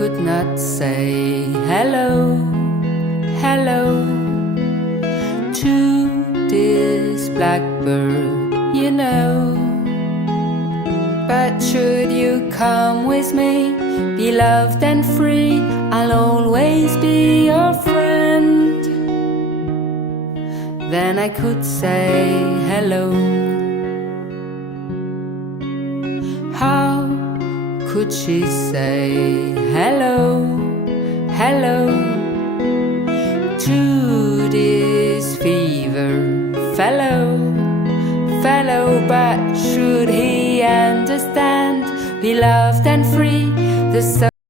could not say hello, hello to this blackbird, you know. But should you come with me, be loved and free, I'll always be your friend. Then I could say hello. How could she say hello, hello to this fever fellow, fellow? But should he understand, be loved and free, the